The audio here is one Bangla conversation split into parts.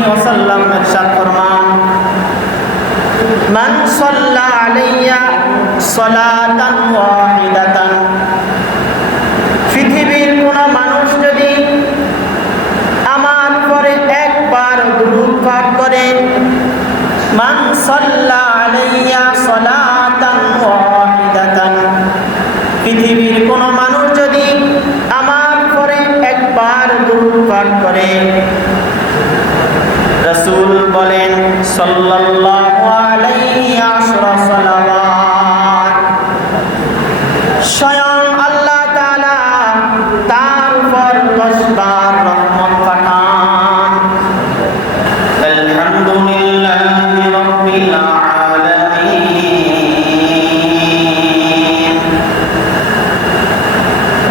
আলাইহি ওয়াসাল্লাম ইরশাদ ফরমান, মান সাল্লা আলাইয়া সালাতান ওয়াহিদাতান, পৃথিবীর কোন মানুষ যদি আমার পরে একবার দুরূদ পাঠ করে, মান সাল্লা আলাইয়া সালাতান ওয়াহিদাতান, পৃথিবীর কোন মানুষ যদি আমার পরে একবার দুরূদ পাঠ করে, রাসূল বলেন সাল্লাল্লাহু আলাইহি আশরা সালাওয়াত, স্বয়ং আল্লাহ তাআলা তার উপর 10 বার রহমত পাঠান। আলহামদুলিল্লাহি রাব্বিল আলামিন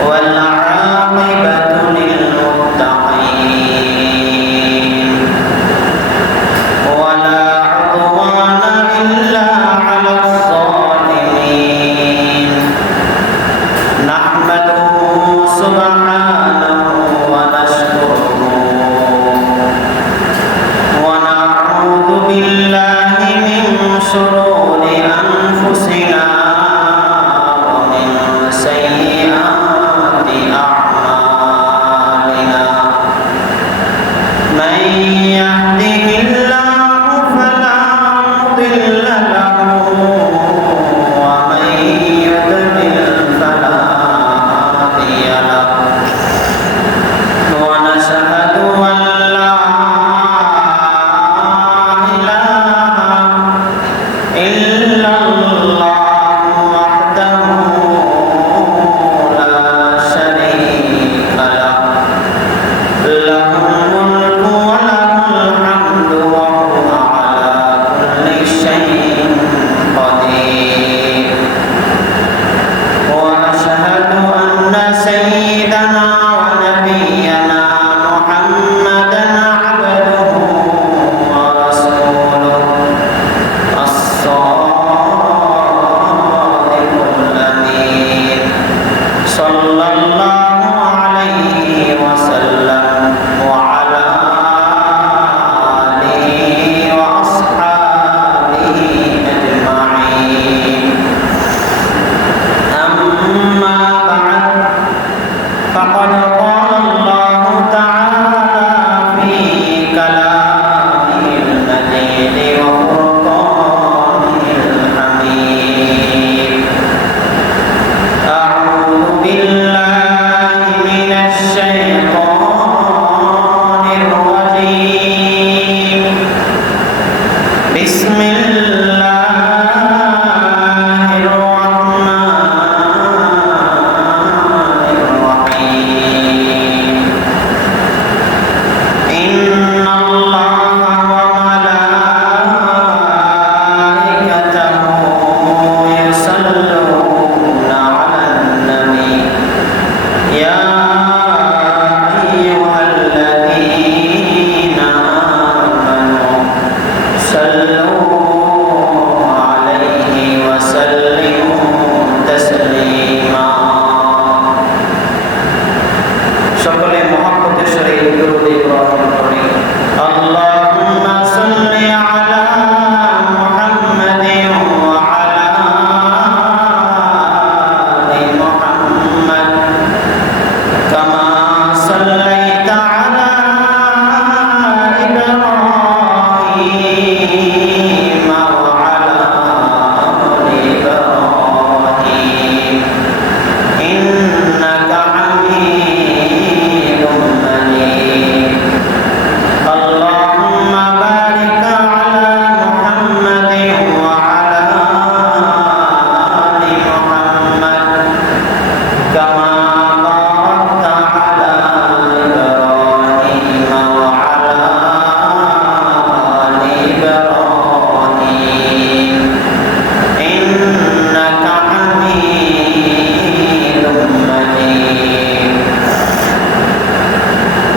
ওয়াল আকিবাতু লিল মুত্তাকিন ওয়ালা উদওয়ানা ইল্লা আলাস সালিমিন। নাহমাদুহু সুবহানাহু ওয়া নাশকুরুহু ওয়া নাউযু বিল্লাহি মিন শুরুরি আনফুসিনা ওয়া মিন সাইয়্যাতি আ'মালিনা। মান ইয়াহদিহিল্লাহু ফালা মুদিল্লা লাহু ওয়া মান ইউদ্লিল ফালা হাদিয়া লাহু। ওয়া নাশহাদু আন লা ইলাহা ইল্লাল্লাহু ওয়াহদাহু লা শারীকা লাহু, লাহুল মুলকু ওয়া লাহুল হামদু ওয়া হুয়া আলা কুল্লি শাইইন কাদির। ওয়া আশহাদু আন্না সাইয়্যিদানা ওয়া নাবিyyana মুহাম্মাদান আবদুহু ওয়া রাসূলুহু as-sadiqul amin sallallahu alayhi wa sallam wa ala alihi wa ashabihi ajma'in. أما بعد فقد قال الله تعالى في كلامه المجيد وفرقانه الحميد. أعوذ بالله من الشيطان الرجيم. بسم الله الرحمن الرحيم. إن الله وملائكته يصلون على النبي يا أيها الذين آمنوا صلوا عليه وسلموا تسليما। সকলে মহব্বতের সহিত দরুদ ইব্রাহিম পড়ি। আল্লাহুম্মা সাল্লি আলা মুহাম্মাদিন ওয়া আলা আলি মুহাম্মাদ কামা সাল্লাইতা আলা ইব্রাহিম ওয়া আলা আলি ইব্রাহিম ইন্নাকা হামিদুম মাজিদ। আল্লাহুম্মা বারিক আলা মুহাম্মাদিন ওয়া আলা আলি মুহাম্মাদ কামা বারাকতা আলা ইব্রাহিম ওয়া আলা আলি ইব্রাহিম ইন্নাকা হামিদুম মাজিদ।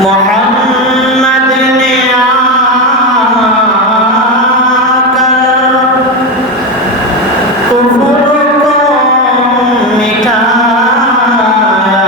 মোহাম্মদ ने आकर कुफ्र को मिटाया,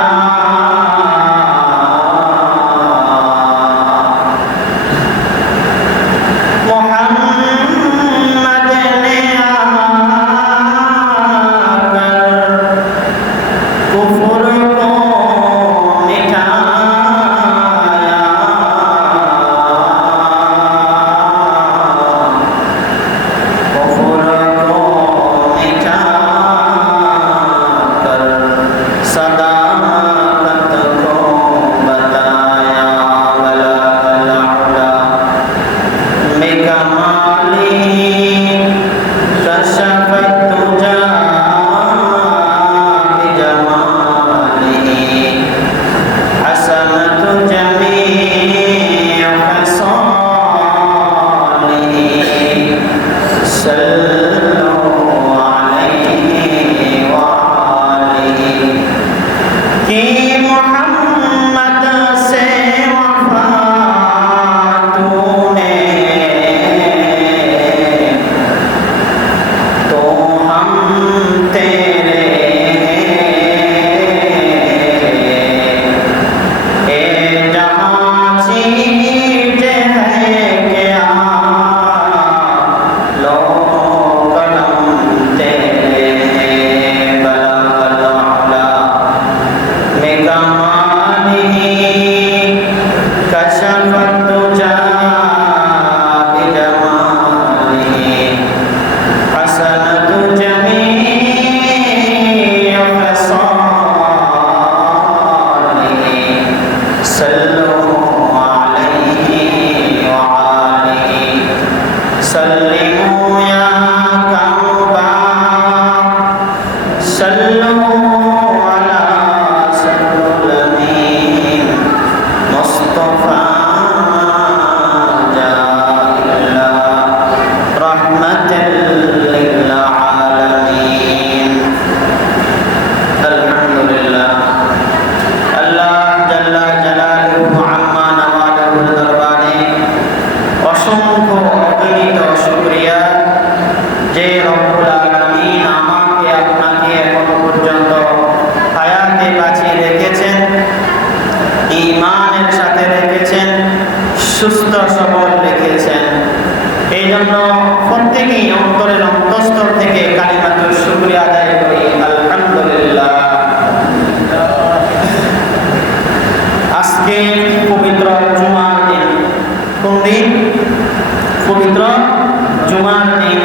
মুস্তাফা জা ইল্লা রাহমাতাল লিল আলামিন। আলহামদুলিল্লাহ, আল্লাহ জাল্লা জালালুহু আম্মা নাওয়ালুহুর দরবারে অসংখ্য অগণিত শুকরিয়া যে রব্বুল আলামিন আমাকে আপনাকে এখনো পর্যন্ত হায়াতে বাঁচিয়ে রেখেছেন, ঈমানের সাথে রেখেছেন, সুস্থ সবল রেখেছেন। এই জন্য প্রত্যেকেই অন্তরের অন্তঃস্থল থেকে কালিমাতুল শুকরিয়া আদায় করি, আলহামদুলিল্লাহ। আজকে পবিত্র জুমার দিন। কোন দিন? পবিত্র জুমার দিন,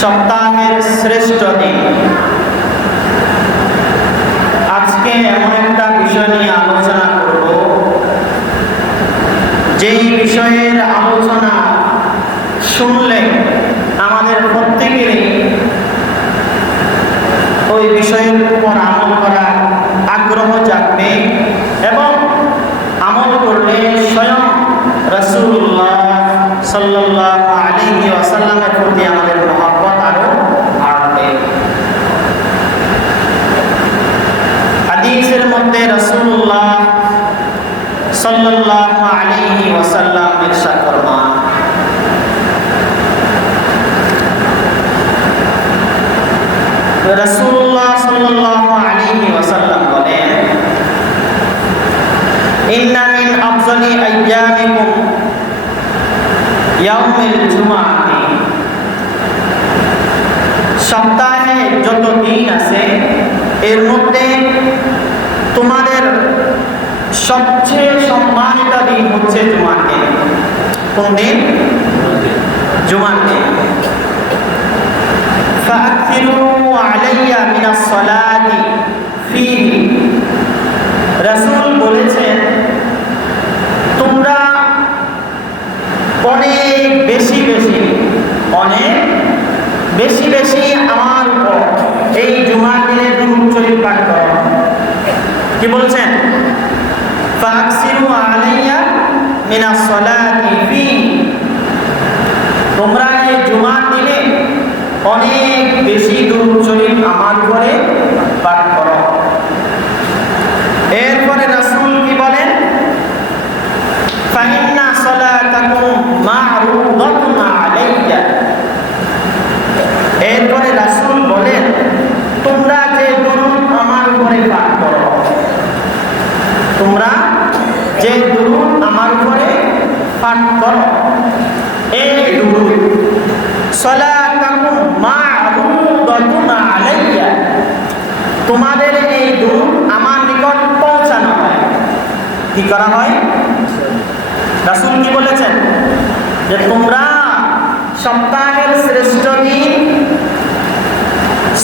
সপ্তাহের শ্রেষ্ঠ দিন। আজকে এমন একটা বিষয় নিয়ে আলোচনা করব, যেই বিষয়ের আলোচনা শুনলে আমাদের প্রত্যেকেরই ওই বিষয়ের উপর আমল করার আগ্রহ জাগবে এবং আমল করলে স্বয়ং রাসূলুল্লাহ সাল্লাল্লাহু আলাইহি ওয়াসাল্লামের প্রতি আমাদের মহব্বত আরো বাড়বে। হাদিসের মধ্যে রাসূলুল্লাহ সাল্লাল্লাহু আলাইহি ওয়াসাল্লাম ইরশাদ ফরমান, রাসূলুল্লাহ সাল্লাল্লাহু আলাইহি ওয়াসাল্লাম বলেন, ইন্না মিন আফজালি আইয়ামিকুম ইয়াউমুল জুমআতি। সপ্তাহে যত দিন আছে এর মধ্যে তোমাদের সবচেয়ে সম্মানিত দিন হচ্ছে জুমার দিন। কোন দিন? জুমার দিন। ফাআকসিরু আলাইয়া মিনাস সালাতি ফীহি। রাসূল বলেছেন, তোমরা অনেক বেশি বেশি আমার উপর এই জুমার দিনে দুরূদ শরীফ পাঠ করো। কি বলছেন? ফাকসিরু আলাইয়া মিনাস সালাতি ফি। তোমরা এই জুমার দিনে অনেক বেশি দুরূদ শরীফ আমার উপরে পাঠ করো। এরপরে রাসূল কি বলেন? ফাইন্না সালাতাকুম মা'রুদাতুন আলাইয়া। এরপরে রাসূল বলেন, তোমরা যে দুরূদ আমার উপরে পাঠ করো, তোমরা যে দুরূদ আমার উপরে পাঠ করো, এই দুরূদ সালাতাকুম মা'রুদাতুন আলাইয়া, তোমাদের এই দুরূদ আমার নিকট পৌঁছানো হয়। কি করা হয়? রাসূল কি বলেছেন? যে তোমরা সপ্তাহের শ্রেষ্ঠ দিন,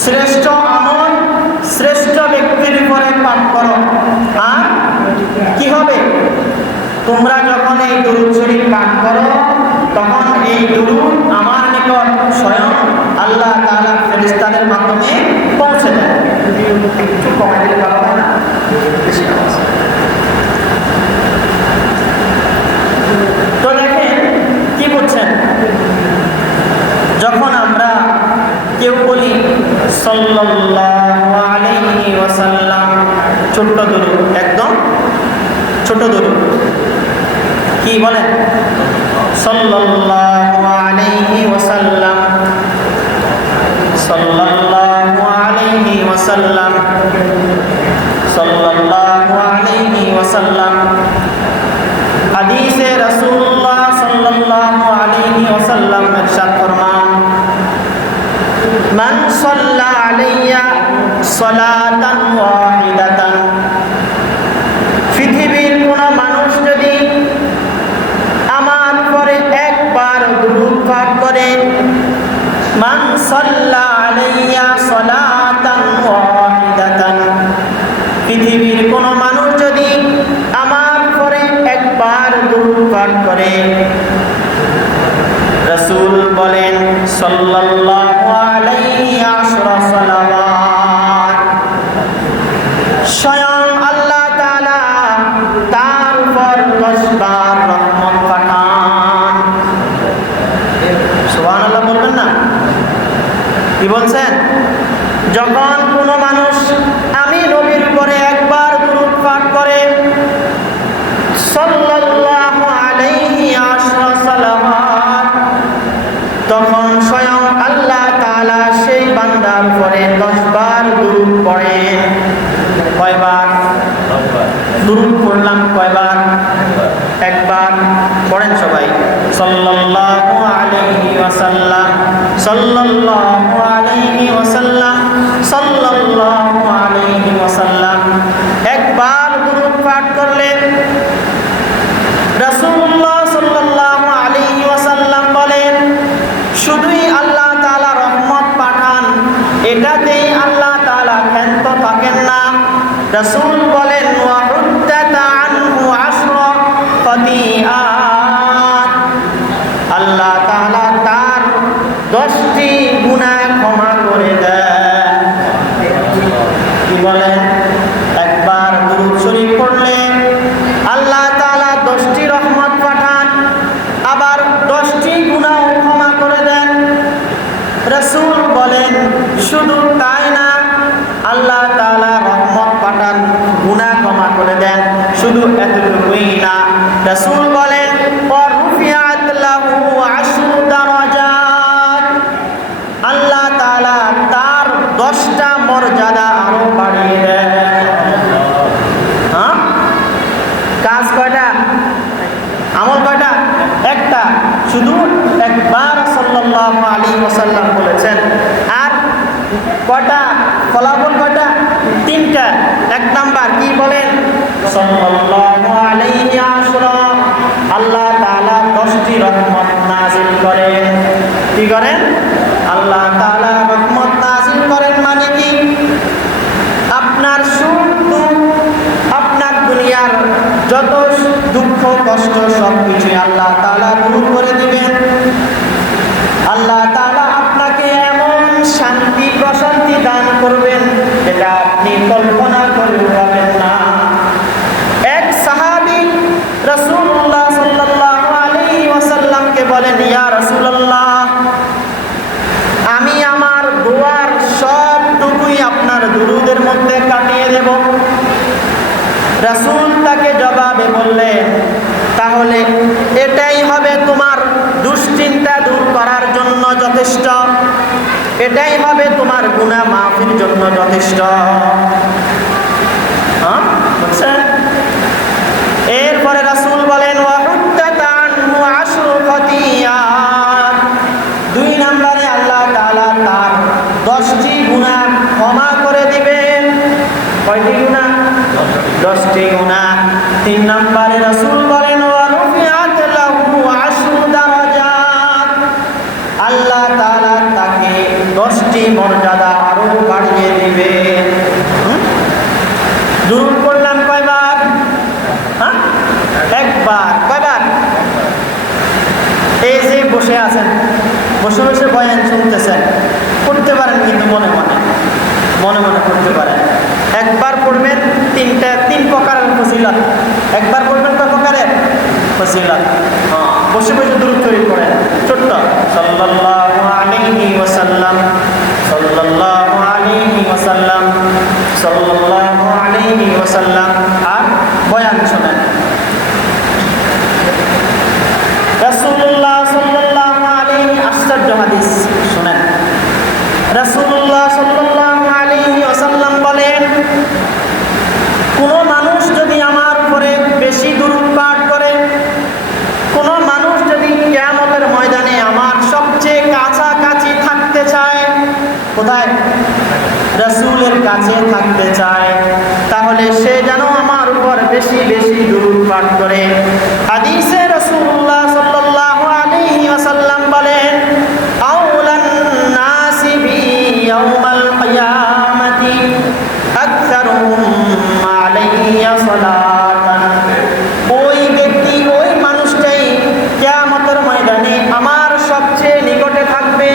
শ্রেষ্ঠ আমল, শ্রেষ্ঠ ব্যক্তির উপরে পাঠ করো। আর কি হবে? তোমরা যখন এই দুরূদ শরীফ পাঠ করো, তখন এই দুরূদ আমার নিকট স্বয়ং আল্লাহ তাআলা ফেরেশতাদের মাধ্যমে পৌঁছে দেয়। একটু কমাই দিলে ভালো হয় না? বেশি আওয়াজ। তো দেখেন কি বলছেন, যখন আমরা কেউ বলি সাল্লাল্লাহু আলাইহি ওয়াসাল্লাম, ছোট্ট দুরূদ, একদম ছোট দুরূদ, কি বলেন? সাল্লাল্লাহু আলাইহি ওয়াসাল্লাম, সাল্লাল্লাহু আলাইহি ওয়াসাল্লাম, সাল্লাল্লাহু আলাইহি ওয়াসাল্লাম। হাদিসে রাসূলুল্লাহ সাল্লাল্লাহু আলাইহি ওয়াসাল্লাম ইরশাদ ফরমান, মান সাল্লা আলাইয়া সালাতান ওয়াহিদাতান। পৃথিবীর কোন মানুষ যদি আমার উপরে একবার দুরূদ পাঠ করে, মান সাল্লা আলাইয়া সালাতান ওয়াহিদাতান, পৃথিবীর কোন মানুষ যদি আমার উপরে একবার দুরূদ পাঠ করে, রাসূল বলেন সাল্লাল্লাহু আলাইহি আশরা সালাওয়াত, স্বয়ং আল্লাহ তাআলা তার বলছেন? যখন কোনো মানুষ আমি নবীর উপরে একবার দুরূদ পাঠ করে, সাল্লাল্লাহু আলাইহি সালাওয়াত, তখন স্বয়ং আল্লাহ তাআলা সেই বান্দার উপরে 10 বার দুরূদ পড়েন। কয়বার? 10 বার। দুরূদ পড়লাম কয়বার? একবার। পড়েন সবাই, সাল্লাল্লাহু আলাইহি ওয়াসাল্লাম, সাল্লাল্লাহু আলাইহি ওয়াসাল্লাম, সাল্লাল্লাহু আলাইহি ওয়াসাল্লাম। একবার দুরূদ পাঠ করলে রাসূলুল্লাহ সাল্লাল্লাহু আলাইহি ওয়াসাল্লাম বলেন, শুধুই আল্লাহ তাআলা রহমত পাঠান, এটাতেই আল্লাহ তাআলা ক্ষান্ত থাকেন না। রাসূল বলেন, ওয়া হুদ্দাতা আনহু আশরা খতিআত, আল্লাহ তাআলা তার 10টি গুনাহ ক্ষমা করে দেন। কি বলেন? একবার দুরূদ শরীফ পড়লে আল্লাহ তাআলা 10টি রহমত পাঠান, আবার 10টি গুনাহ ক্ষমা করে দেন। রাসূল বলেন, শুধু তাই না, আল্লাহ তাআলা রহমত পাঠান, গুনাহ ক্ষমা করে দেন। শুধু এতটুকুই না, রাসূল বলেন, ওয়া রুফিআত লাহু 10 দারাজাত, আল্লাহ তাআলা তার 10টা মর্যাদা আরো বাড়িয়ে দেন। হ্যাঁ, কাজ কয়টা? আমল কয়টা? একটা। শুধু একবার সাল্লাল্লাহু আলাইহি ওয়াসাল্লাম বলেছেন। আর কয়টা ফলাফল? কয়টা? 3টা। এক নাম্বার কি বলেন? সাল্লাল্লাহু আলাইহি আশরা, আল্লাহ তাআলা 10টি রহমত নাযিল করেন। কি করেন? আল্লাহ তাআলা রহমত নাযিল করেন মানে কি? আপনার সুখ দুঃখ, আপনার দুনিয়ার যত দুঃখ কষ্ট সবকিছু আল্লাহ তাআলা দূর করে দিবেন। আল্লাহ তাআলা আপনাকে এমন শান্তি প্রশান্তি দান করবেন যেটা আপনি কল্পনা করতে পারবেন না। এক সাহাবী রাসূলুল্লাহ সাল্লাল্লাহু আলাইহি ওয়াসাল্লামকে বলেন, ইয়া রাসূলুল্লাহ, আমি আমার দোয়ার সবটুকুই আপনার দুরূদের মধ্যে কাটিয়ে দেব। রাসূল তাকে জবাবে বললেন, তাহলে এটাই হবে তোমার দুশ্চিন্তা দূর করার জন্য যথেষ্ট, এটাই হবে তোমার গুনাহ মাফির জন্য যথেষ্ট। হ্যাঁ, বুঝছেন? এরপরে রাসূল বলেন, ওয়া হুদ্দাতা আনহু 10 খতিআত, 2 নম্বরে আল্লাহ তাআলা তার 10টি গুনাহ ক্ষমা করে দিবেন। কয়টি গুনাহ? 10টি গুনাহ। 3 নম্বরে রাসূল বলেন, ওয়া রুফিআত লাহু 10 দারাজাত, আল্লাহ তাআলা তাকে 10টি মর্যাদা আরো বাড়িয়ে দিবেন। দুরূদ পড়লাম কয়বার? হ্যাঁ, একবার। কয়বার? এই যে বসে আছেন, বসে বসে বয়ান শুনতেছেন, পড়তে পারেন কিন্তু মনে মনে পড়তে পারেন। একবার পড়বেন 3 প্রকারের ফজিলত। একবার পড়বেন কয় প্রকারের ফজিলত? হ্যাঁ, বসে বসে দুরূদ শরীফ পড়েন, ছোট্ট, সাল্লাল্লাহু আলাইহি ওয়াসাল্লাম, সাল্লাল্লাহু আলাইহি ওয়াসাল্লাম, সাল্লাল্লাহু আলাইহি ওয়াসাল্লাম। আর বয়ান শোনেন। রাসূলুল্লাহ সাল্লাল্লাহু আলাইহি, আশ্চর্য হাদিস শুনেন। রাসূলুল্লাহ সাল্লাল্লাহু আলাইহি ওয়াসাল্লাম বলেন, কোন মানুষ যদি আমার উপরে বেশি দুরূদ পাঠ করে, কোন মানুষ যদি কিয়ামতের ময়দানে আমার সবচেয়ে কাছাকাছি থাকতে চায়, কোথায়? রাসূলের কাছে থাকতে চায়, তাহলে সে যেন আমার উপর বেশি বেশি দুরূদ পাঠ করে। হাদিসে রাসূলুল্লাহ সাল্লাল্লাহু আলাইহি ওয়াসাল্লাম বলেন, আউলান নাসি বি ইয়াউমাল কিয়ামাতি আকসারুহুম আলাইয়া সালাতান, ওই ব্যক্তি, ওই মানুষটাই কিয়ামতের ময়দানে আমার সবচেয়ে নিকটে থাকবে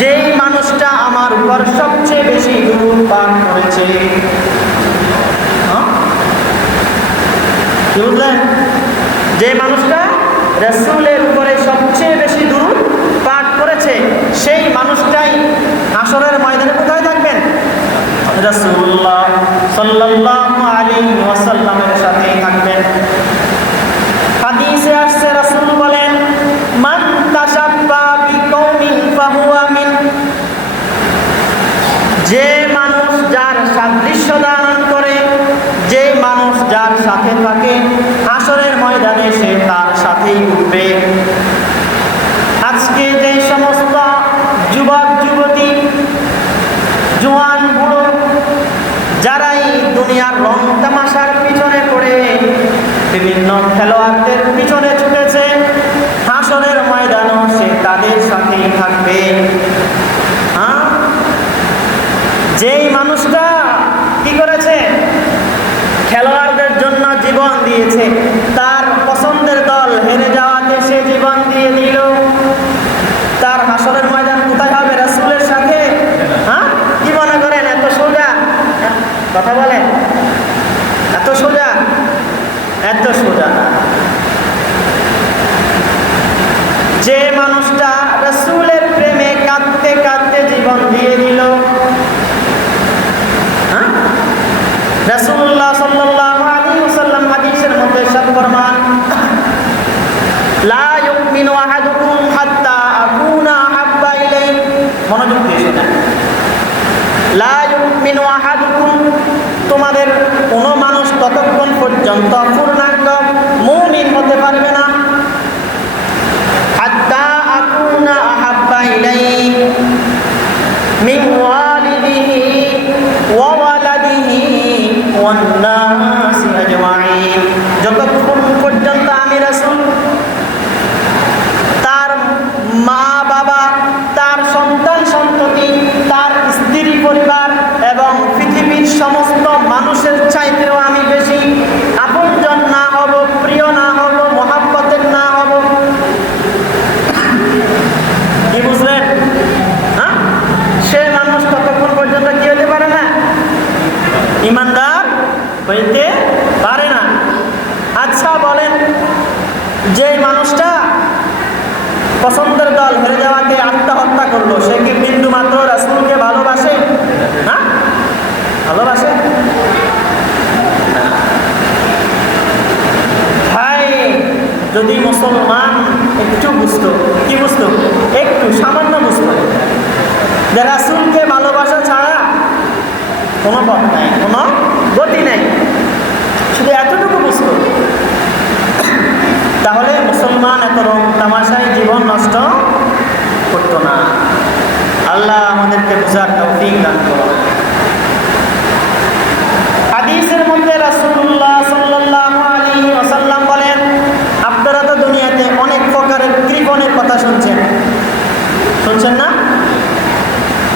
যেই মানুষটা আমার উপর সবচেয়ে বেশি দুরূদ পাঠ করেছে। কি বুঝলেন? যে মানুষটা রাসূলের উপরে সবচেয়ে বেশি দুরূদ পাঠ করেছে, সেই মানুষটাই ময়দানে কোথায় থাকবেন? রাসূলুল্লাহ সাল্লাল্লাহু আলাইহি ওয়াসাল্লামের সাথেই থাকবেন। হাদিসে আসছে রাসূল বলেন, মান তাশাব্বা বিকৌমিন ফাহুয়া মিন, যে মানুষ যার সাদৃশ্য ধারণ করে, যে মানুষ যার সাথে থাকে, হাসরের ময়দানে সে তার সাথেই উঠবে। আজকে যে সমস্ত যুবক যুবতী, জোয়ান বুড়ো যারা এই দুনিয়ার রং তামাশার পিছনে পড়ে বিভিন্ন খেলোয়াড়দের পিছনে ছুটেছে, হাসরের ময়দানও সে তাদের সাথেই থাকবে। যেই মানুষটা কি করেছে, খেলোয়াড়দের জন্য জীবন দিয়েছে, তার পছন্দের দল হেরে যাওয়াতে সে জীবন দিয়ে দিল, তার হাসরের ময়দান কোথায় হবে? রাসূলের সাথে। কি মনে করেন এত সোজা? কথা বলেন, এত সোজা? এত সোজা না। যে মানুষটা রাসূলের প্রেমে কাঁদতে কাঁদতে জীবন দিয়ে দিল, রাসূলুল্লাহ সাল্লাল্লাহু আলাইহি ওয়াসাল্লাম হাদিসের মধ্যে ইরশাদ ফরমান, লা ইউমিনু আহাদুকুম হাত্তা আকুনা আহাব্বা ইলাইহি, মনোযোগ দিয়ে শুনুন, লা ইউমিনু আহাদুকুম, তোমাদের কোনো মানুষ ততক্ষণ পর্যন্ত পূর্ণাঙ্গ মুমিন হতে পারবে না, হাত্তা আকুনা আহাব্বা ইলাইহি মিন ওয়ালিদিহি ওয়া ওয়ালাদিহি ওয়ান নাসি আজমাইন, যতক্ষণ পর্যন্ত আমি রাসূল তার মা বাবা, তার সন্তান সন্ততি, তার স্ত্রী পরিবার এবং পৃথিবীর সমস্ত মানুষের চাইতেও আমি বেশি আপনজন না হব, প্রিয় না হব, মহাব্বতের না হব। কি বুঝলেন? সে মানুষ ততক্ষণ পর্যন্ত কি হতে পারে না? ঈমানদার হইতে পারে না। আচ্ছা বলেন, যে মানুষটা পছন্দের দল হেরে যাওয়াতে আত্মহত্যা করলো, সে কি বিন্দু মাত্র রাসূলকে ভালোবাসে? ভালোবাসে? ভাই, যদি মুসলমান একটু বুঝতো, কি বুঝতো? একটু সামান্য বুঝতো যে রাসূলকে ভালোবাসা ছাড়া কোনো পথ নাই, কোনো গতি নাই, শুধু এতটুকু বুঝতো, তাহলে মুসলমান এত রং তামাশায় জীবন নষ্ট করতো না। আল্লাহ আমাদেরকে বুঝার তৌফিক দান করুন। হাদিসের মধ্যে রাসূলুল্লাহ সাল্লাল্লাহু আলাইহি ওয়াসাল্লাম বলেন, আপনারা তো দুনিয়াতে অনেক প্রকারের কৃপণের কথা শুনছেন না?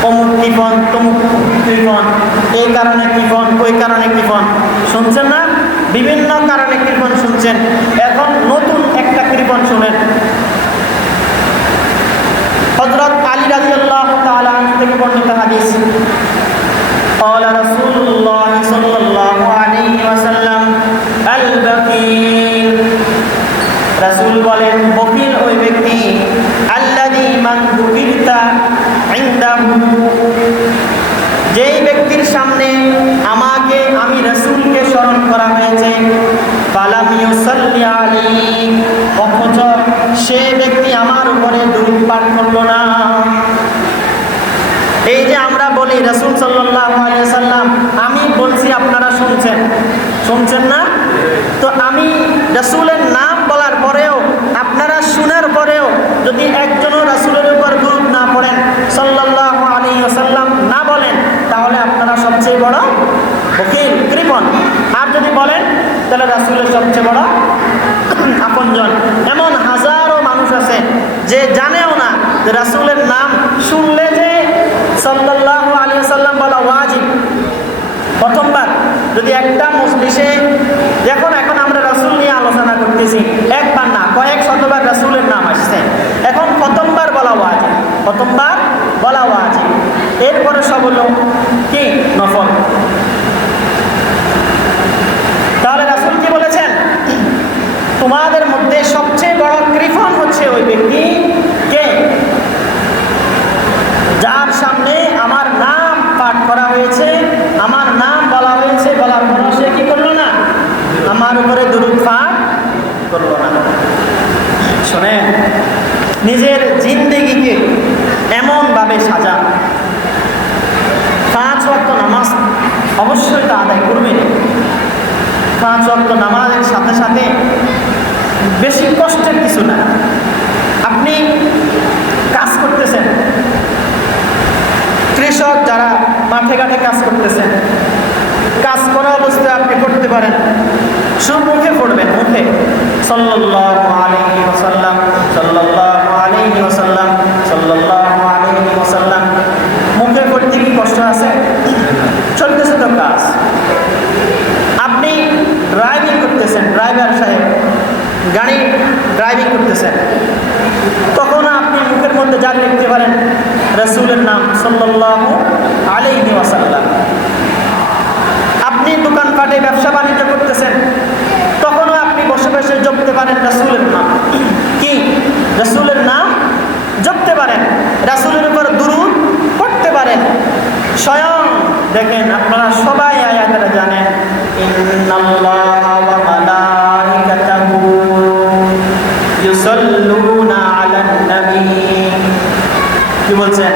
অমুক কৃপণ, তমুক কৃপণ, এই কারণে কৃপণ, ওই কারণে কৃপণ, শুনছেন না? বিভিন্ন কারণে কৃপণ শুনছেন। এখন নতুন একটা কৃপণ শুনেন। হযরত আলী রাদিয়াল্লাহু তাআলা আনহু থেকে বর্ণিত হাদিস, قال رسول الله صلى الله عليه وسلم البخيل, রাসূল বলেন বখিল ওই ব্যক্তি, আল্লাযী মান যুকিরতা ইনদাহু, যেই ব্যক্তির সামনে আমি রাসূলকে স্মরণ করা হয়েছে, ফালাম ইউসাল্লি আলাইহি, অথচ সে ব্যক্তি আমার উপরে দুরূদ পাঠ করলো না। এই যে আমরা বলি রাসূল সাল্লাল্লাহু আলাইহি ওয়াসাল্লাম, আমি বলছি আপনারা শুনছেন না? তো আমি রাসূলের নাম বলার পরেও, আপনারা শোনার পরেও যদি একজনও রাসূলের উপর দুরূদ না পড়েন, সাল্লাল্লাহু আলাইহি ওয়াসাল্লাম না বলেন, তাহলে আপনারা সবচেয়ে বড় বখিল, কৃপণ। আর যদি বলেন, তাহলে রাসূলের সবচেয়ে বড় আপনজন। এমন হাজারো মানুষ আছে যে জানেও না যে রাসূলের নাম শুনলে যে সাল্লাল্লাহু আলাইহি ওয়াসাল্লাম বলা ওয়াজিব। প্রথমবার যদি একটা মজলিসে, এখন আমরা রাসূল নিয়ে আলোচনা করতেছি, একবার না কয়েক শতবার রাসূলের নাম আসছে, এখন প্রথমবার বলা ওয়াজিব, প্রথমবার বলা ওয়াজিব, এরপরে সব হলো কি নফল। তাহলে রাসূল কি বলেছেন? তোমাদের মধ্যে সবচেয়ে বড় কৃপণ হচ্ছে ওই ব্যক্তি কে, যার সামনে আমার নাম করে দুরূদ পাঠ করলো না। শোনেন, নিজের জিন্দেগিকে এমনভাবে সাজান, 5 ওয়াক্ত নামাজ অবশ্যই তা আদায় করবেন। 5 ওয়াক্ত নামাজের সাথে সাথে বেশি কষ্টের কিছু না। আপনি কাজ করতেছেন, কৃষক যারা মাঠে ঘাটে কাজ করতেছেন, কাজ করা অবস্থায় আপনি করতে পারেন, শুধু মুখে পড়বেন, মুখে সাল্লাল্লাহু আলাইহি ওয়াসাল্লাম, সাল্লাল্লাহু আলাইহি ওয়াসাল্লাম, সাল্লাল্লাহু আলাইহি ওয়াসাল্লাম। মুখে পড়তে কি কষ্ট আছে? চলতেছে তো কাজ। আপনি ড্রাইভিং করতেছেন, ড্রাইভার সাহেব গাড়ি ড্রাইভিং করতেছেন, তখন আপনি মুখের মধ্যে যা লিখতে পারেন রাসূলের নাম সাল্লাল্লাহু আলাইহি ওয়াসাল্লাম। আপনি দোকানপাটে ব্যবসা বাণিজ্য করতেছেন, তখনও আপনি বসে বসে জপতে পারেন রাসূলের নাম। কি? রাসূলের নাম জপতে পারেন, রাসূলের উপর দুরূদ পড়তে পারেন। স্বয়ং দেখেন, আপনারা সবাই আয়াতটা জানেন, ইন্নাল্লাহা ওয়া মালাইকাতাহু ইউসাল্লুনা আলান নবী। কি বলছেন?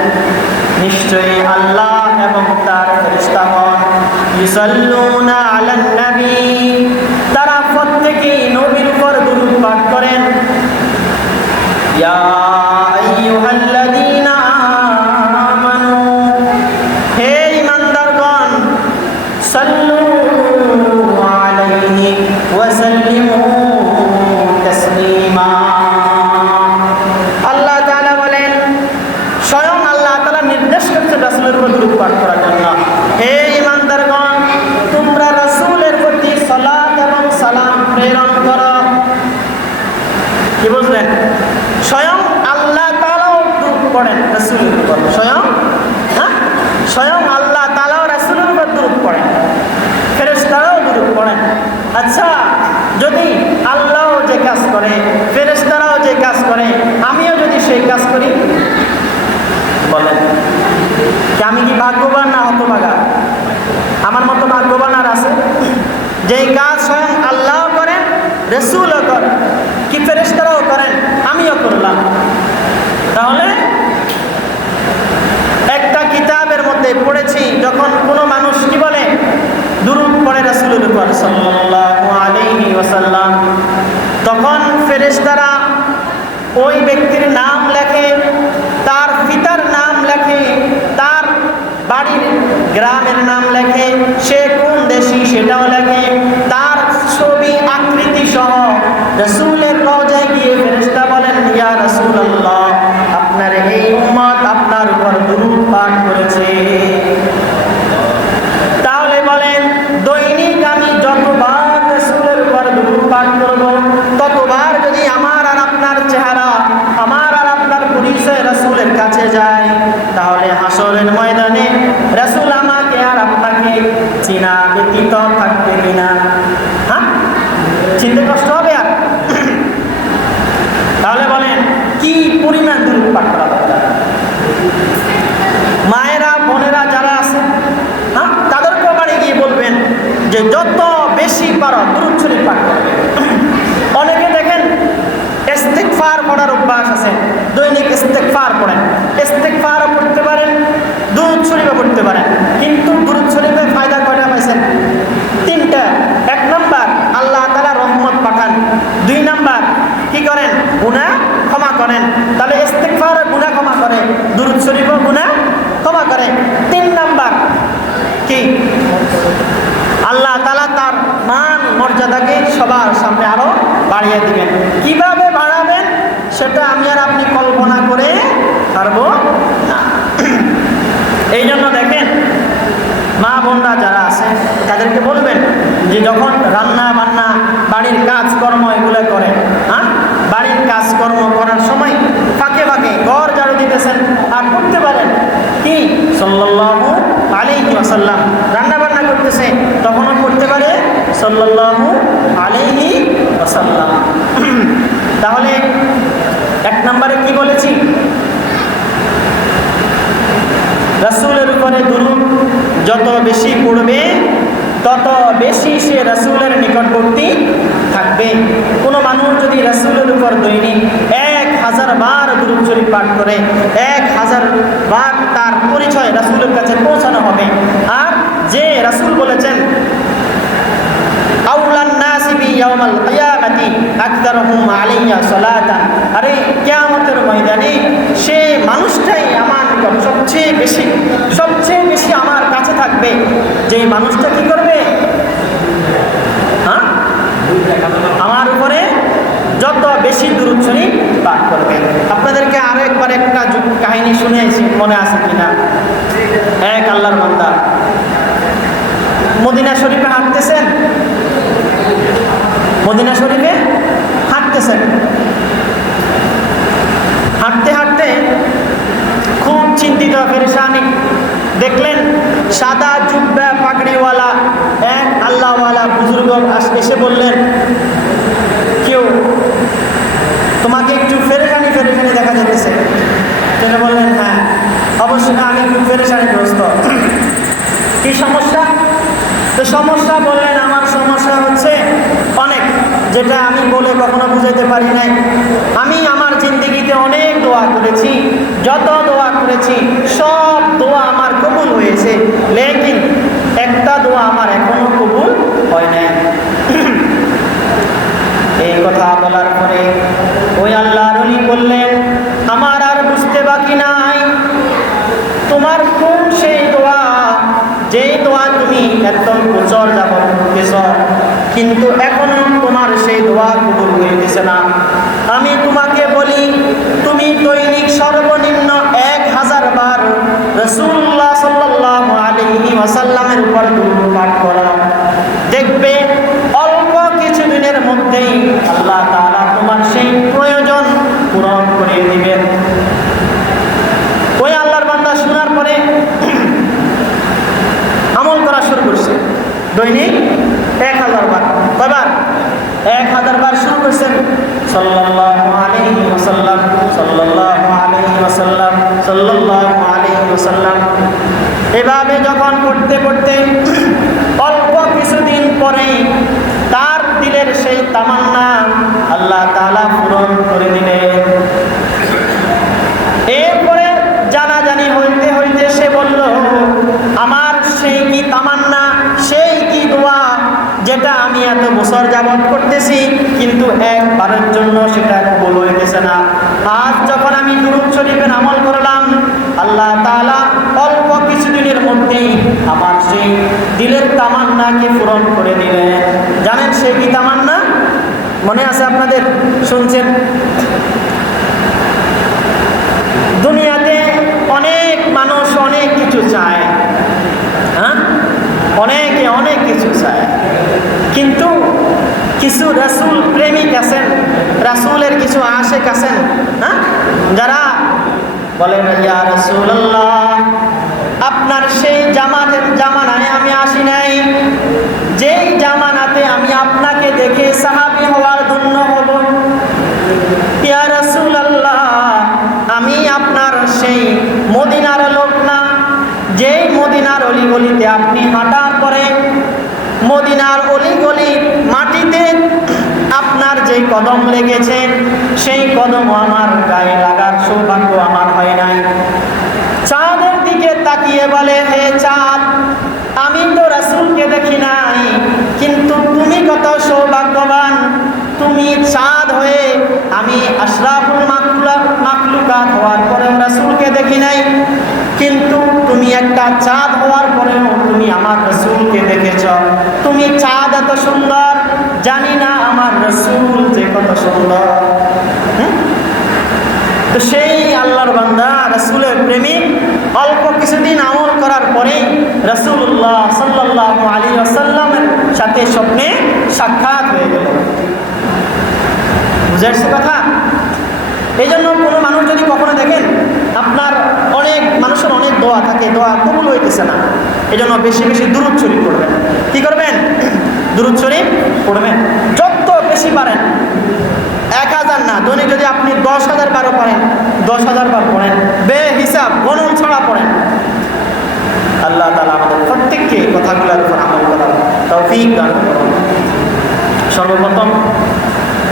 নিশ্চয়ই আল্লাহ এবং তার ফেরেশতাগণ ইউসাল্লুনা আলান নবী, তারা প্রত্যেকেই নবীর উপর দুরূদ পাঠ করেন। ইয়া আইয়ুহাল্লাযীনা আমানু, হে ঈমানদারগণ, সাল্লু আলাইহি ওয়া সাল্লিমু তাসলিমা। আল্লাহ তাআলা বলেন, স্বয়ং আল্লাহ তাআলা নির্দেশ করছেন রাসূলের উপর দুরূদ পাঠ করার জন্য। হে ঈমানদারগণ, তোমরা রাসূলের প্রতি সালাত এবং সালাম প্রেরণ করো। কি বুঝলেন? স্বয়ং আল্লাহ তাআলাও দুরূদ পড়েন রাসূলের উপর। স্বয়ং আল্লাহ তাআলাও রাসূলের উপর দুরূদ পড়েন, ফেরেশতারাও দুরূদ পড়েন। আচ্ছা, যদি আল্লাহও যে কাজ করে, ফেরেশতারাও যে কাজ করে, আমিও যদি সেই কাজ করি, বলেন আমি কি ভাগ্যবান না হতভাগা? আমার মতো ভাগ্যবান আর আছে? যেই কাজ স্বয়ং আল্লাহও করেন, রাসূলও করেন, কি ফেরেশতারাও করেন, আমিও করলাম। তাহলে একটা কিতাবের মধ্যে পড়েছি, যখন কোনো মানুষ কি বলে দুরূদ পড়ে রাসূলের উপর সাল্লাল্লাহু আলাইহি ওয়াসাল্লাম, তখন ফেরেশতারা ওই ব্যক্তির নাম লেখে, তার পিতার নাম লেখে, তার বাড়ির গ্রামের নাম লেখে, সে কোন দেশি সেটাও লেখে, তার ছবি আকৃতি সহ রাসূলের রওজায় গিয়ে ফেরেশতা বলেন, ইয়া রাসূলুল্লাহ, আপনার এই উম্মত আপনার উপর দুরূদ পাঠ করেছে। তাহলে বলেন, দৈনিক আমি যতবার রাসূলের উপর দুরূদ পাঠ করব, ততবার যদি আমার আর আপনার চেহারা, আমার আর আপনার পরিচয় রাসূলের কাছে যায়, তাহলে হাসরের ময়দানে রাসূল আমাকে আর আপনাকে চিনা ব্যতীত থাকবে কিনা? হ্যাঁ, চিনতে কষ্ট হবে। আর তাহলে বলেন, কি পরিমাণ দুরূদ পাঠ করা দরকার? মায়েরা, বোনেরা যারা আছে, হ্যাঁ, তাদেরকেও বাড়ি গিয়ে বলবেন যে যত বেশি পারো দুরূদ শরীফ পাঠ করবে। অনেকে দেখেন ইস্তিগফার পড়ার অভ্যাস আছে, দৈনিক ইস্তিগফার পড়েন, ইস্তিগফারও পড়তে পারেন, দুরূদ শরীফও পড়তে পারেন, কিন্তু দুরূদ শরীফের ফায়দা কয়টা পাইছেন? 3টা। 1 নাম্বার, আল্লাহ তাআলা রহমত পাঠান। 2 নাম্বার, কি করেন? গুনাহ ক্ষমা করেন। তাহলে ইস্তিগফার গুনাহ ক্ষমা করে, দুরূদ শরীফও গুনাহ ক্ষমা করে। 3 নাম্বার কি? আল্লাহ তাআলা তার মান মর্যাদাকে সবার সামনে আরো বাড়িয়ে দিবেন। কিভাবে বাড়াবেন সেটা আমি আর আপনি কল্পনা করে পারবো না। এই জন্য দেখেন, মা বোনরা যারা আছে তাদেরকে বলবেন যে যখন রান্না বান্না, বাড়ির কাজকর্ম এগুলো করে, হ্যাঁ, বাড়ির কাজকর্ম করার সময় ফাঁকে ফাঁকে ঘর ঝাড়ু দিতেছেন আর করতে পারেন কি সাল্লাল্লাহু আলাইহি ওয়াসাল্লাম। রান্না বান্না করতেছে তখনও করতে পারে সাল্লাল্লাহু আলাইহি ওয়াসাল্লাম। তাহলে 1 নম্বরে কি বলেছি? রাসূলের উপরে দুরূদ যত বেশি পড়বে তত বেশি বেশি সে রাসূলের নিকটবর্তী থাকবে। কোনো মানুষ যদি রাসূলের উপর দৈনিক 1000 বার দুরূদ শরীফ পাঠ করে, 1000 বার তার পরিচয় রাসূলের কাছে পৌঁছানো হবে। আর যে রাসূল বলেছেন আউলান নাসি বি ইয়াউমাল কিয়ামাতি আকতারুহুম আলাইয়া সালাতান, আরে কিয়ামতের ময়দানে সে মানুষটাই আমার নিকট সবচেয়ে বেশি আমার কাছে থাকবে। যে মানুষটা কি করবে? হ্যাঁ, আমার উপরে যত বেশি দুরূদ শরীফ পাঠ করবে। আপনাদেরকে আরো একবার একটা কাহিনী শুনিয়েছি, মনে আছে কিনা? এক আল্লাহর বান্দা মদিনা শরীফে হাঁটতেছেন, হাঁটতে হাঁটতে খুব চিন্তিত পেরেশানি দেখলেন সাদা জুব্বা পাগড়িওয়ালা এক আল্লাহওয়ালা বুজুর্গ এসে বললেন, কেউ তোমাকে একটু ফেরেশানি দেখা যেতেছে। তিনি বললেন, হ্যাঁ অবশ্যই, আমি একটু পেরেশানিগ্রস্ত। কি সমস্যা? তো সমস্যা বললেন, আমার সমস্যা হচ্ছে অনেক, যেটা আমি বলে কখনো বুঝাইতে পারি নাই। আমি আমার জিন্দেগিতে অনেক দোয়া করেছি, যত দোয়া করেছি সব দোয়া আমার কবুল হয়েছে, লেকিন একটা দোয়া আমার এখনো কবুল হয় নাই। এই কথা বলার পরে ওই আল্লাহর ওলি বললেন, আমার আর বুঝতে বাকি নাই তোমার কোন সেই দোয়া, যেই দোয়া তুমি একদম বছর যাবত করতেছ, কিন্তু এখনো তোমার সেই দোয়া কবুল হইতেছে না। আমি তোমাকে বলি, তুমি দৈনিক সর্বনিম্ন 1000 বার রাসূলুল্লাহ সাল্লাল্লাহু আলাইহি ওয়াসাল্লামের উপর দুরূদ পাঠ করো, দেখবে অল্প কিছু দিনের মধ্যেই আল্লাহ তাআলা তোমার সেই প্রয়োজন পূরণ করে দিবেন। ওই আল্লাহর বান্দা শোনার পরে আমল করা শুরু করছে। দৈনিক 1000 বার, কয়বার? 1000 বার শুরু করছেন। সাল্লাল্লাহু আলাইহি ওয়াসাল্লাম, সাল্লাল্লাহু আলাইহি ওয়াসাল্লাম, সাল্লাল্লাহু আলাইহি ওয়াসাল্লাম। এভাবে যখন করতে করতে অল্প কিছুদিন পরে তার দিলের সেই তামান্না আল্লাহ তাআলা পূরণ করে দিলেন। এরপরে জানাজানি হইতে হইতে সে বলল, আমার সেই কি তামান্না, সেই কি দোয়া যেটা আমি এত বছর যাবত করতেছি, কিন্তু একবারের জন্য সেটা কবুল হইতেছে না। আজ যখন আমি দুরূদ শরীফের আমল করলাম, আল্লাহ তাআলা অল্প কিছুদিনের মধ্যেই আমার সেই দিলের তামান্নাকে পূরণ করে দিলেন। জানেন সেই কি তামান্না? মনে আছে আপনাদের? শুনছেন? দুনিয়াতে অনেক মানুষ অনেক কিছু চায়, হ্যাঁ, অনেকে অনেক কিছু চায়, কিন্তু কিছু রাসূল প্রেমিক আছেন, রাসূলের কিছু আশিক আছেন, হ্যাঁ, যারা বলেন, ইয়া রাসূলুল্লাহ, আপনার সেই জামানায় আমি আসি নাই, যেই জামানাতে আমি আপনাকে দেখে সাহাবী হওয়ার ধন্য হব। ইয়া রাসূলুল্লাহ, আমি আপনার সেই মদিনার লোক না, যেই মদিনার অলিগলিতে আপনি হাঁটার পরে মদিনার অলিগলি মাটিতে আপনার যেই কদম লেগেছে, সেই কদম আমার গায়ে লাগার সৌভাগ্য আমার হয় নাই। চাঁদের দিকে তাকিয়ে বলে, হে চাঁদ, আমি তো রাসূলকে দেখি নাই, কিন্তু তুমি কত সৌভাগ্যবান, তুমি চাঁদ হয়ে আমি আশরাফুল মাখলুকাত হওয়ার পরেও রাসূলকে দেখি নাই, কিন্তু তুমি একটা চাঁদ হওয়ার পরেও তুমি আমার রাসূলকে দেখেছ। তুমি চাঁদ এত সুন্দর, জানি না আমার রাসূল যে কত সুন্দর। তো সেই আল্লাহর বান্দা রাসূলের প্রেমিক অল্প কিছুদিন আমল করার পরে রাসূলুল্লাহ সাল্লাল্লাহু আলাইহি ওয়াসাল্লামের সাথে স্বপ্নে সাক্ষাৎ হয়ে গেল। বুঝাচ্ছে কথা? এই জন্য কোনো মানুষ যদি কখনো দেখেন আপনার অনেক মানুষের অনেক দোয়া থাকে, দোয়া কবুল হইতেছে না, এই জন্য বেশি বেশি দুরূদ শরীফ পড়বেন। কি করবেন? দুরূদ শরীফ পড়বেন, যত বেশি পারেন। 1000 না, দৈনিক যদি আপনি 10,000 বারও পড়েন, 10,000 বার পড়েন, বেহিসাব গণন ছাড়া পড়েন। আল্লাহ তাআলা আমাদের প্রত্যেককে কথাগুলোর উপর আমল করার তৌফিক তৌফিক দান করুন। সর্বপ্রথম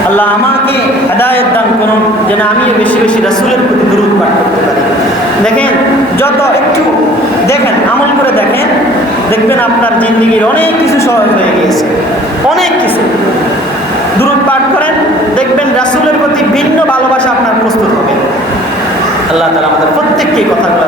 আল্লাহ আমাকে হেদায়েত দান করুন যেন আমিও বেশি বেশি রাসূলের প্রতি দুরূদ পাঠ করতে পারি। দেখেন, যত একটু দেখেন, আমল করে দেখেন, দেখবেন আপনার জিন্দেগির অনেক কিছু সহজ হয়ে গিয়েছে, অনেক কিছু। দুরূদ পাঠ করেন, দেখবেন রাসূলের প্রতি ভিন্ন ভালোবাসা আপনার প্রস্তুত হবে। আল্লাহ তাআলা আমাদের প্রত্যেককে কথাগুলো